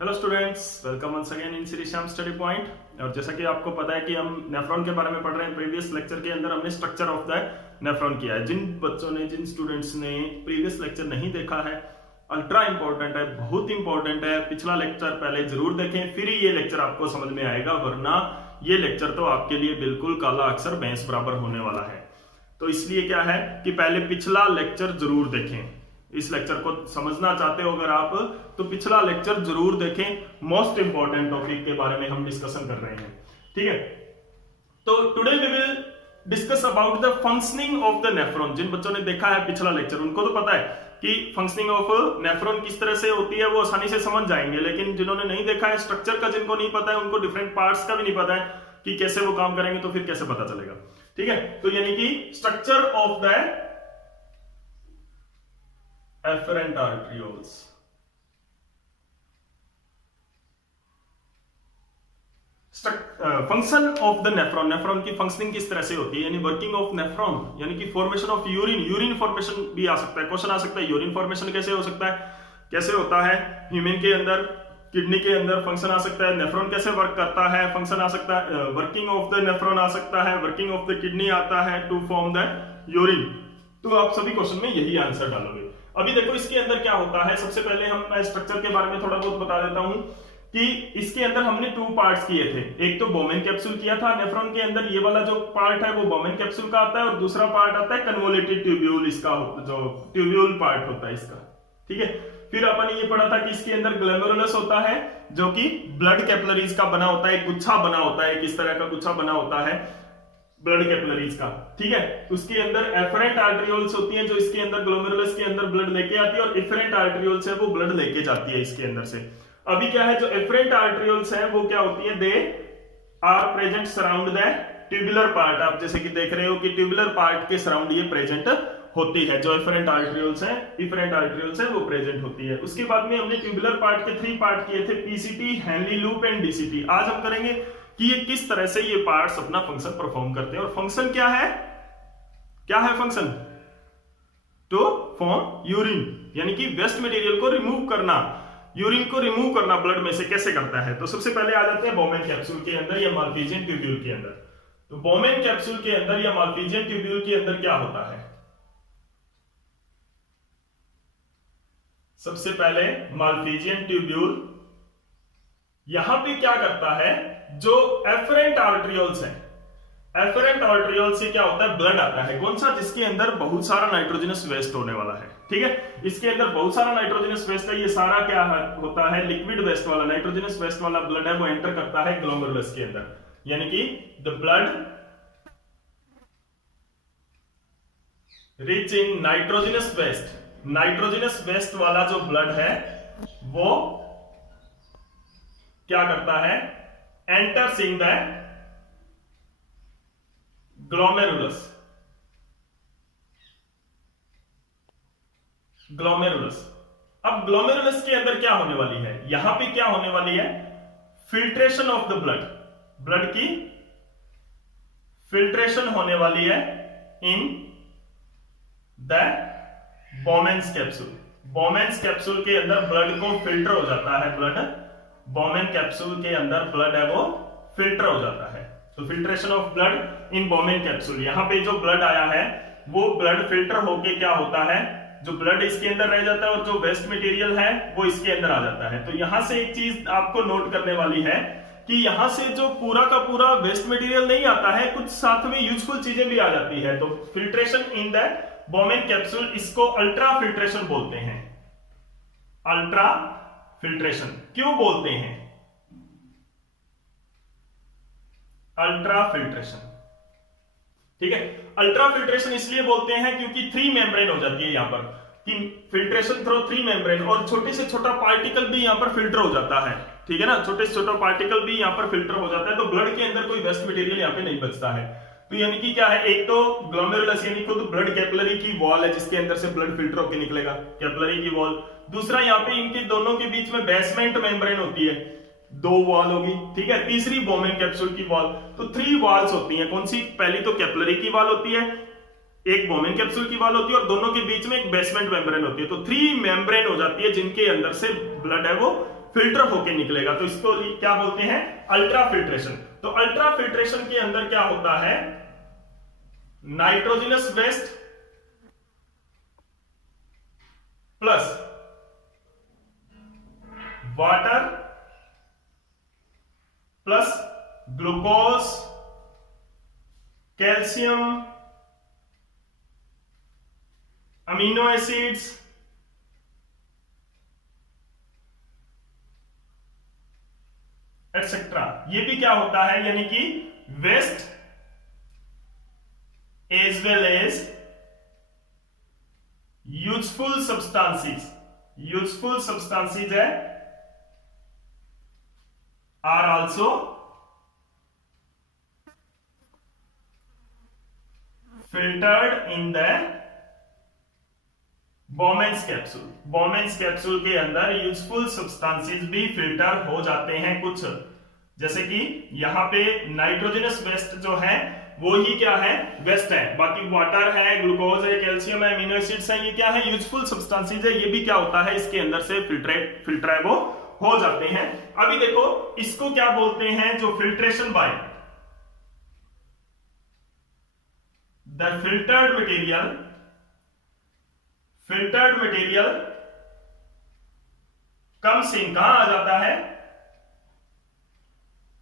Hello students, welcome once again in Shri Shyam study point. और जैसा कि आपको पता है कि हम नेफ्रॉन के बारे में पढ़ रहे हैं। प्रीवियस लेक्चर के अंदर हमने स्ट्रक्चर ऑफ द नेफ्रॉन किया है। जिन स्टूडेंट्स ने प्रीवियस लेक्चर नहीं देखा है, अल्ट्रा इंपॉर्टेंट है, बहुत इंपॉर्टेंट है। पिछला लेक्चर पहले जरूर देखें, फिर ये लेक्चर आपको समझ में आएगा, वरना ये लेक्चर तो आपके लिए बिल्कुल काला अक्षर भैंस बराबर होने वाला है। तो इसलिए क्या है कि पहले पिछला लेक्चर जरूर देखें। इस लेक्चर को समझना चाहते हो अगर आप, तो पिछला लेक्चर जरूर देखें। मोस्ट इंपॉर्टेंट टॉपिक के बारे में हम डिस्कशन कर रहे हैं, ठीक है। तो today we will discuss about the functioning of the nephron. जिन बच्चों ने देखा है पिछला लेक्चर, उनको तो पता है कि फंक्शनिंग ऑफ नेफ्रॉन किस तरह से होती है, वो आसानी से समझ जाएंगे। लेकिन जिन्होंने नहीं देखा है स्ट्रक्चर का, जिनको नहीं पता है, उनको डिफरेंट पार्ट्स का भी नहीं पता है कि कैसे वो काम करेंगे, तो फिर कैसे पता चलेगा, ठीक है। तो यानी कि structure of the afferent arterioles. Function of the nephron, nephron की फंक्शनिंग किस तरह से होती है, यानी वर्किंग ऑफ नेफ्रॉन, यानी कि formation of urine. Urine formation भी आ सकता है, क्वेश्चन आ सकता है यूरिन फॉर्मेशन कैसे हो सकता है, कैसे होता है ह्यूमन के अंदर, किडनी के अंदर फंक्शन आ सकता है। नेफ्रॉन कैसे वर्क करता है, फंक्शन आ सकता है। वर्किंग ऑफ द नेफ्रॉन आ सकता है, वर्किंग ऑफ द किडनी आता है टू फॉर्म द यूरिन। तो आप सभी क्वेश्चन में यही आंसर डालोगे। अभी देखो इसके अंदर क्या होता है। सबसे पहले हम स्ट्रक्चर के बारे में थोड़ा बहुत बता देता हूं कि इसके अंदर हमने 2 पार्ट्स किए थे। एक तो बोमेन कैप्सूल किया था नेफ्रॉन के अंदर, ये वाला जो पार्ट है वो बोमेन कैप्सूल का आता है, और दूसरा पार्ट आता है कन्वोलेटेड ट्यूब्यूल, इसका जो ट्यूब्यूल पार्ट होता है इसका, ठीक है। फिर अपन ये पढ़ा था कि इसके अंदर ग्लोमेरुलस होता है, जो कि ब्लड कैपिलरीज का बना होता है, एक गुच्छा बना होता है, किस तरह का गुच्छा बना होता है ब्लड कैपिलरीज का, ठीक है। उसके अंदर एफरेंट आर्टरियोल्स होती हैं, जो इसके अंदर ग्लोमेरुलस के अंदर ब्लड लेके आती है, और इफरेंट आर्टरियोल्स है वो ब्लड लेके जाती है इसके अंदर से। अभी क्या है, जो एफरेंट आर्टरियोल्स है वो क्या होती है, they are present surround the tubular part. आप जैसे कि देख रहे हो कि ट्यूबुलर पार्ट के सराउंड ये प्रेजेंट होती है। जो एफरेंट आर्टरियोल्स है, इफरेंट आर्टरियोल्स है वो प्रेजेंट होती है। उसके बाद में हमने ट्यूबुलर पार्ट के 3 पार्ट किए थे, PCT, Henley loop and DCT. आज हम करेंगे कि ये किस तरह से ये पार्ट्स अपना फंक्शन परफॉर्म करते हैं। और फंक्शन क्या है, क्या है फंक्शन, टू फॉर्म यूरिन, यानी कि वेस्ट मटेरियल को रिमूव करना, यूरिन को रिमूव करना ब्लड में से कैसे करता है। तो सबसे पहले आ जाते हैं बोमेन कैप्सूल के अंदर या माल्पीजियन ट्यूब्यूल के अंदर। तो बोमेन कैप्सूल के अंदर या माल्पीजियन ट्यूब्यूल के अंदर क्या होता है, सबसे पहले माल्पीजियन ट्यूब्यूल यहां पे क्या करता है, जो एफरेंट आर्टरियोल्स है, एफरेंट आर्टरियोल से क्या होता है, ब्लड आता है। कौन सा, जिसके अंदर बहुत सारा नाइट्रोजनस वेस्ट होने वाला है, ठीक है। इसके अंदर बहुत सारा नाइट्रोजनस वेस्ट है, ये सारा क्या होता है, लिक्विड वेस्ट वाला, नाइट्रोजनस वेस्ट वाला ब्लड है वो एंटर करता है ग्लोमेरुलस के अंदर, यानी कि the blood rich in nitrogenous waste. Nitrogenous waste वाला जो ब्लड है वो क्या करता है, enters in the glomerulus. Glomerulus, अब ग्लोमेरुलस के अंदर क्या होने वाली है, यहां पे क्या होने वाली है, filtration of the blood, blood की फिल्ट्रेशन होने वाली है in the Bowman's capsule. Bowman's capsule के अंदर ब्लड को फिल्टर हो जाता है, ब्लड बोमेन कैप्सूल के अंदर ब्लड है वो फिल्टर हो जाता है। तो filtration of blood in Bowman capsule, यहां पे जो ब्लड आया है वो ब्लड फिल्टर होके क्या होता है, जो ब्लड इसके अंदर रह जाता है और जो वेस्ट मटेरियल है वो इसके अंदर आ जाता है। तो यहां से एक चीज आपको नोट करने वाली है कि यहां से जो पूरा का पूरा वेस्ट मटेरियल नहीं आता है, कुछ साथ में यूजफुल चीजें भी आ जाती है। तो filtration in the Bowman capsule, इसको अल्ट्रा फिल्ट्रेशन बोलते हैं। अल्ट्रा फिल्ट्रेशन क्यों बोलते हैं, अल्ट्रा फिल्ट्रेशन, ठीक है। अल्ट्रा फिल्ट्रेशन इसलिए बोलते हैं क्योंकि 3 मेम्ब्रेन हो जाती है यहां पर, कि फिल्ट्रेशन थ्रू 3 मेम्ब्रेन, और छोटे से छोटा पार्टिकल भी यहां पर फिल्टर हो जाता है, ठीक है ना। छोटे से छोटा पार्टिकल भी यहां पर फिल्टर हो जाता है, तो ब्लड के अंदर कोई वेस्ट मटेरियल यहां पे नहीं बचता है। तो यानी कि क्या है, एक तो ग्लोमेरुलस यानी खुद ब्लड कैपिलरी की वॉल है, जिसके अंदर से ब्लड फिल्टर होकर निकलेगा, कैपिलरी की वॉल। दूसरा यहाँ पे इनके दोनों के बीच में बेसमेंट मेम्ब्रेन होती है, 2 वॉल होगी, ठीक है। तीसरी बोमेन कैप्सूल की वॉल, तो 3 वॉल्स होती हैं। कौन सी, पहली तो कैपिलरी की वॉल होती है, एक बोमेन कैप्सूल की वॉल होती है, और दोनों के बीच में एक बेसमेंट मेम्ब्रेन होती है। तो 3 मेम्ब्रेन हो जाती है जिनके अंदर से ब्लड है वो फिल्टर होके निकलेगा, तो इसको क्या बोलते हैं, अल्ट्रा फिल्ट्रेशन। तो अल्ट्रा फिल्ट्रेशन के अंदर क्या होता है, nitrogenous waste plus water plus glucose, calcium, amino acids, etcetera, ये भी क्या होता है, यानी कि waste as well as useful substances, useful substances है are also filtered in the Bowman's capsule. Bowman's capsule के अंदर यूजफुल सब्सटेंसेस भी फिल्टर हो जाते हैं कुछ, जैसे कि यहां पे नाइट्रोजनस वेस्ट जो है वो ही क्या है, वेस्ट है, बाकी वाटर है, ग्लूकोज है, कैल्शियम है, अमीनो एसिड्स है, ये क्या है, यूजफुल सब्सटेंसेस है, ये भी क्या होता है, इसके अंदर से फिल्ट्रेबल हो जाते हैं। अभी देखो इसको क्या बोलते हैं, जो filtration by the filtered material, filtered material comes in, कहां आ जाता है,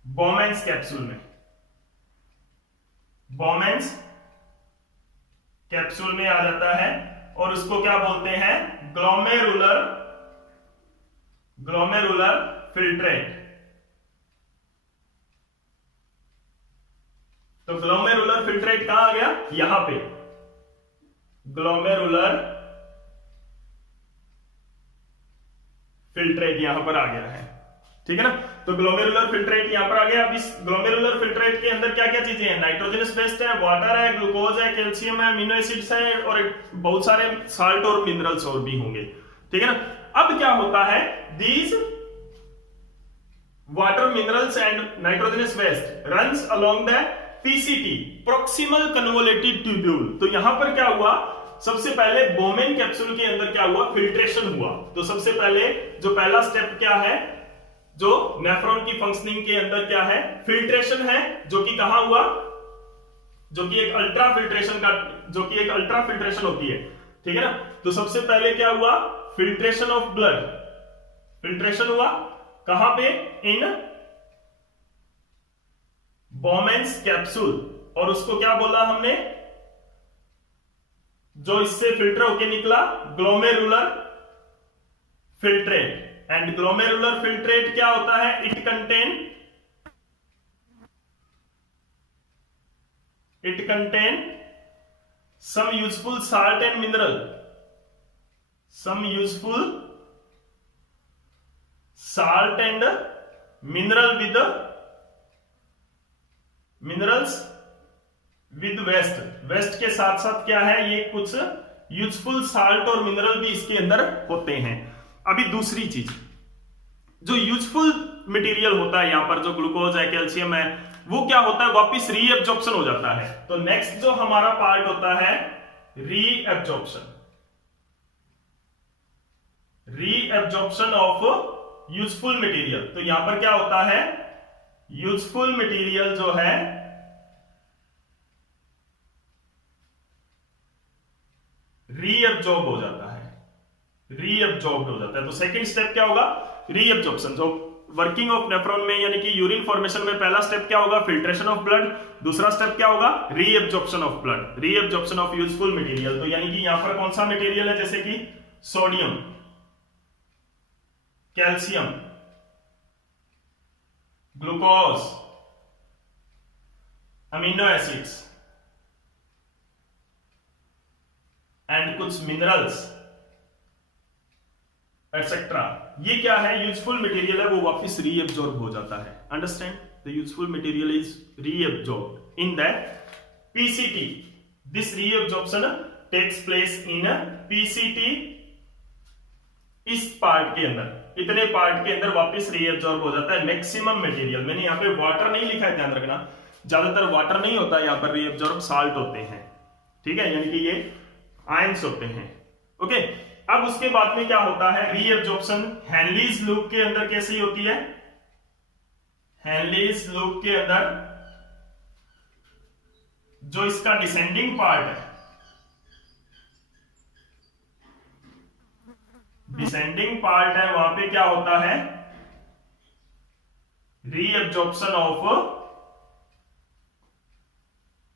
बोमेंस कैप्सूल में, बोमेंस कैप्सूल में आ जाता है, और उसको क्या बोलते हैं, ग्लोमेरुलर, ग्लोमेरुलर फिल्ट्रेट। तो ग्लोमेरुलर फिल्ट्रेट कहां आ गया, यहां पे ग्लोमेरुलर फिल्ट्रेट यहां पर आ गया है, ठीक है ना। तो ग्लोमेरुलर फिल्ट्रेट यहां पर आ गया। अब इस ग्लोमेरुलर फिल्ट्रेट के अंदर क्या क्या चीजें हैं, नाइट्रोजनस वेस्ट है, वाटर है, ग्लूकोज है, कैल्शियम है, अमीनो एसिड्स है, और बहुत सारे साल्ट और मिनरल्स और भी होंगे, ठीक है ना। अब क्या होता है, these water, minerals and nitrogenous waste runs along the PCT, proximal convoluted tubule. तो यहां पर क्या हुआ, सबसे पहले बोमेन कैप्सूल के अंदर क्या हुआ, फिल्ट्रेशन हुआ। तो सबसे पहले जो पहला स्टेप क्या है, जो नेफ्रॉन की फंक्शनिंग के अंदर क्या है, फिल्ट्रेशन है, जो कि कहां हुआ, जो कि एक अल्ट्रा फिल्ट्रेशन का, जो कि एक अल्ट्रा फिल्ट्रेशन होती है, ठीक है ना। तो सबसे पहले क्या हुआ, फिल्ट्रेशन ऑफ ब्लड, फिल्ट्रेशन हुआ कहां पे, इन बोमेन्स कैप्सूल, और उसको क्या बोला हमने, जो इससे फिल्टर होके निकला, glomerular filtrate. And glomerular filtrate क्या होता है, it contain some useful salt and mineral, some useful salt and mineral with minerals with waste, waste के साथ साथ क्या है, ये कुछ यूजफुल साल्ट और मिनरल भी इसके अंदर होते हैं। अभी दूसरी चीज, जो यूजफुल मटेरियल होता है यहां पर, जो ग्लूकोज है, कैल्शियम है, वो क्या होता है, वापिस रीएब्जॉर्प्शन हो जाता है। तो नेक्स्ट जो हमारा पार्ट होता है, reabsorption, reabsorption of useful material. तो यहां पर क्या होता है, यूजफुल मटेरियल जो है रीअब्जॉर्ब हो जाता है, रीअब्जॉर्ब हो जाता है। तो सेकंड स्टेप क्या होगा, रीअब्जॉर्प्शन। जो वर्किंग ऑफ नेफ्रॉन में, यानी कि यूरिन फॉर्मेशन में पहला स्टेप क्या होगा, फिल्ट्रेशन ऑफ ब्लड, दूसरा स्टेप क्या होगा, reabsorption of blood, reabsorption of useful material. तो यानी कि यहां पर कौन सा मटेरियल है, जैसे कि sodium, calcium, glucose, amino acids and कुछ मिनरल्स एक्सेट्रा, ये क्या है, यूजफुल मटेरियल है, वो वापस रीअब्जॉर्ब हो जाता है। Understand, the useful material is reabsorbed in the PCT. This reabsorption takes place in PCT. इस पार्ट के अंदर, इतने पार्ट के अंदर वापस रीअब्जॉर्ब हो जाता है मैक्सिमम मटेरियल। मैंने यहाँ पे वाटर नहीं लिखा है, ध्यान रखना, ज्यादातर वाटर नहीं होता यहाँ पर, रीअब्जॉर्ब साल्ट होते हैं, ठीक है, यानी कि ये आयंस होते हैं, ओके। अब उसके बाद में क्या होता है, रीअब्जॉर्प्शन हेनलीज लूप के अंदर कैसी होती है, हेनलीज लूप के अंदर जो इसका डिसेंडिंग पार्ट है, डिसेंडिंग पार्ट है, वहां पे क्या होता है, रीअब्जॉर्प्शन ऑफ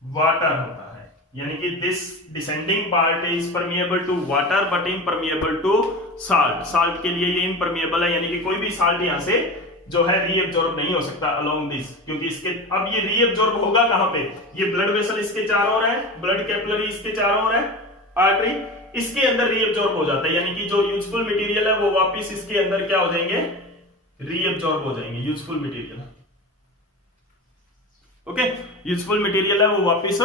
वाटर होता है। यानी कि this descending part is permeable to water but impermeable to salt. Salt के लिए ये इनपरमिएबल है, यानी कि कोई भी साल्ट यहां से जो है रीअब्जॉर्ब नहीं हो सकता अलोंग दिस, क्योंकि इसके अब ये रीअब्जॉर्ब होगा कहां पे, ये ब्लड वेसल इसके चारों ओर है, ब्लड कैपिलरी इसके चारों ओर है, आर्टरी इसके अंदर रीअब्जॉर्ब हो जाता है, यानी कि जो यूजफुल मटेरियल है वो वापस इसके अंदर क्या हो जाएंगे, रीअब्जॉर्ब हो जाएंगे, useful material. Okay, useful material है वो वापस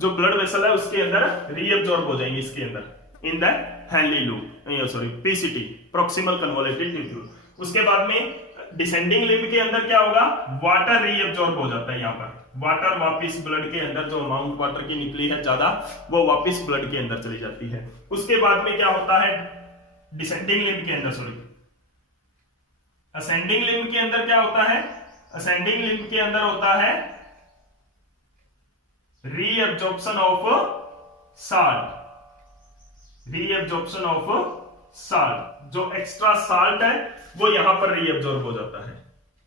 जो ब्लड वेसल है उसके अंदर रीअब्जॉर्ब हो जाएंगे इसके अंदर in the Henle loop, sorry PCT, proximal convoluted tubule. उसके बाद में डिसेंडिंग लिम्ब के अंदर क्या होगा, वाटर रीअब्जॉर्ब हो जाता है, यहां पर वाटर वापस ब्लड के अंदर, जो अमाउंट वाटर की निकली है ज्यादा वो वापस ब्लड के अंदर चली जाती है। उसके बाद में क्या होता है डिसेंडिंग लिम्ब के अंदर, सॉरी असेंडिंग लिम्ब के अंदर क्या होता है, असेंडिंग लिम्ब के अंदर होता है reabsorption of salt, reabsorption of salt, जो एक्स्ट्रा साल्ट है वो यहां पर रीअब्जॉर्ब हो जाता है।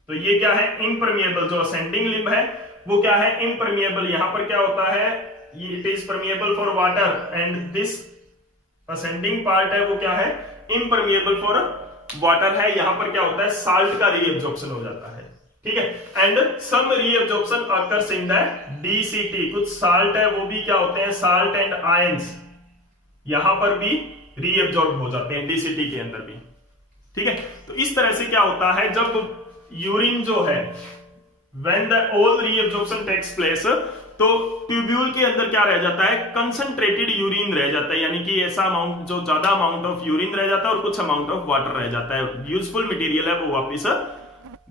तो ये क्या है, इनपरमिएबल, जो असेंडिंग लिम्ब है वो क्या है, इनपरमिएबल। यहां पर क्या होता है, it is permeable for water and this ascending part है वो क्या है, इनपरमिएबल फॉर वाटर है। यहां पर क्या होता है, साल्ट का रीअब्जॉर्प्शन हो जाता है, ठीक है। And some reabsorption occurs in the DCT, कुछ साल्ट है वो भी क्या होते हैं, साल्ट एंड आयंस, यहां पर भी रीअब्जॉर्ब हो जाते हैं डीसीटी के अंदर भी, ठीक है। तो इस तरह से क्या होता है, जब यूरिन जो है when the all reabsorption takes place, तो ट्यूब्यूल के अंदर क्या रह जाता है, कंसंट्रेटेड यूरिन रह जाता है, यानी कि ऐसा अमाउंट, जो ज्यादा अमाउंट ऑफ यूरिन रह जाता है और कुछ अमाउंट ऑफ वाटर रह जाता है, यूजफुल मटेरियल है वो वापिस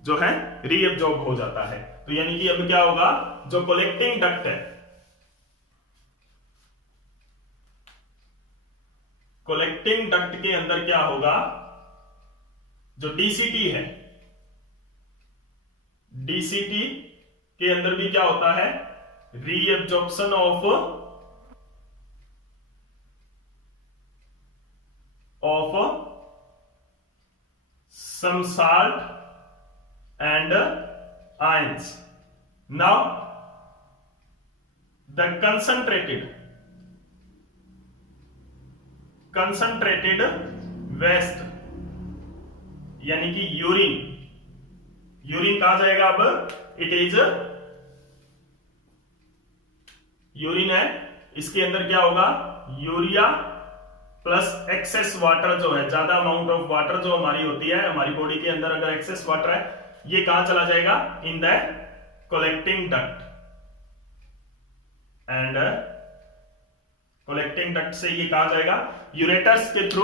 जो है रीअब्जॉर्ब हो जाता है। तो यानी कि अब क्या होगा, जो कलेक्टिंग डक्ट है, कलेक्टिंग डक्ट के अंदर क्या होगा, जो डीसीटी है, डीसीटी के अंदर भी क्या होता है, reabsorption of some salt and ions. Now the concentrated waste यानी कि यूरिन, यूरिन कहां जाएगा, अब इट इज यूरिन है, इसके अंदर क्या होगा, यूरिया प्लस एक्सेस वाटर, जो है ज्यादा अमाउंट ऑफ वाटर जो हमारी होती है, हमारी बॉडी के अंदर अगर एक्सेस वाटर है, ये कहां चला जाएगा, in the collecting duct, and collecting duct से ये कहां जाएगा, यूरेटर्स के थ्रू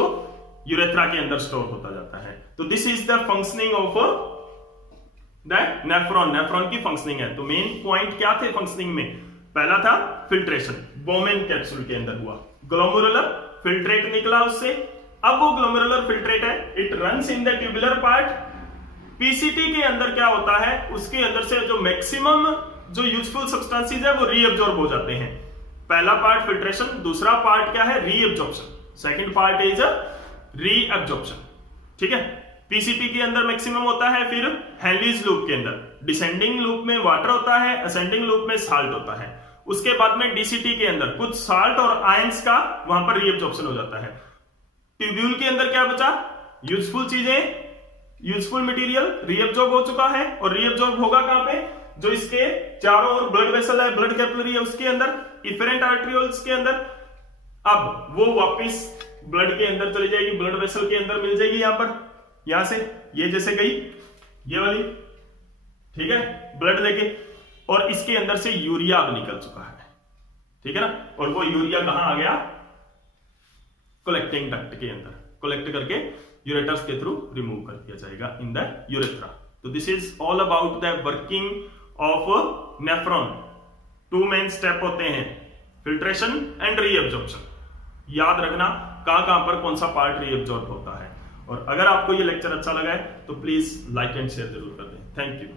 यूरेथ्रा के अंदर स्टोर होता जाता है। तो this is the functioning of the nephron, nephron की फंक्शनिंग है। तो मेन पॉइंट क्या थे फंक्शनिंग में, पहला था फिल्ट्रेशन, बोमेन कैप्सूल के अंदर हुआ, ग्लोमेरुलर फिल्ट्रेट निकला उससे, अब वो ग्लोमेरुलर फिल्ट्रेट है, it runs in the tubular part, PCT के अंदर क्या होता है, उसके अंदर से जो मैक्सिमम जो यूजफुल सब्सटेंसेस है वो रीअब्जॉर्ब हो जाते हैं। पहला पार्ट फिल्ट्रेशन, दूसरा पार्ट क्या है, reabsorption, second part is reabsorption, ठीक है। पीसीटी के अंदर मैक्सिमम होता है, फिर हेनलीज लूप के अंदर डिसेंडिंग लूप में वाटर होता है, असेंडिंग लूप में साल्ट होता है, उसके बाद में डीसीटी के अंदर कुछ साल्ट और आयंस का वहां पर रीअब्जॉर्प्शन हो जाता है। ट्यूब्यूल के अंदर क्या बचा, यूजफुल चीजें, यूजफुल मटेरियल रीअब्जॉर्ब हो चुका है, और रीअब्जॉर्ब होगा कहां पे, जो इसके चारों ओर ब्लड वेसल है, ब्लड कैपिलरी है उसके अंदर, इफेरेंट आर्टरियोल्स के अंदर, अब वो वापस ब्लड के अंदर चली जाएगी, ब्लड वेसल के अंदर मिल जाएगी, यहां पर, यहां से ये जैसे गई ये वाली, ठीक है, ब्लड लेके, और इसके अंदर से यूरिया अब निकल चुका है, ठीक है ना, और वो यूरिया कहां आ गया, कलेक्टिंग डक्ट के अंदर, कलेक्ट करके यूरेटर्स के थ्रू रिमूव कर दिया जाएगा इन द यूरेथ्रा। तो this is all about the working of nephron. 2 main step होते हैं, फिल्ट्रेशन एंड रीअब्जॉर्प्शन। याद रखना कहां पर कौन सा पार्ट रीअब्जॉर्ब होता है। और अगर आपको ये लेक्चर अच्छा लगा है तो प्लीज लाइक एंड शेयर जरूर कर दें। Thank you.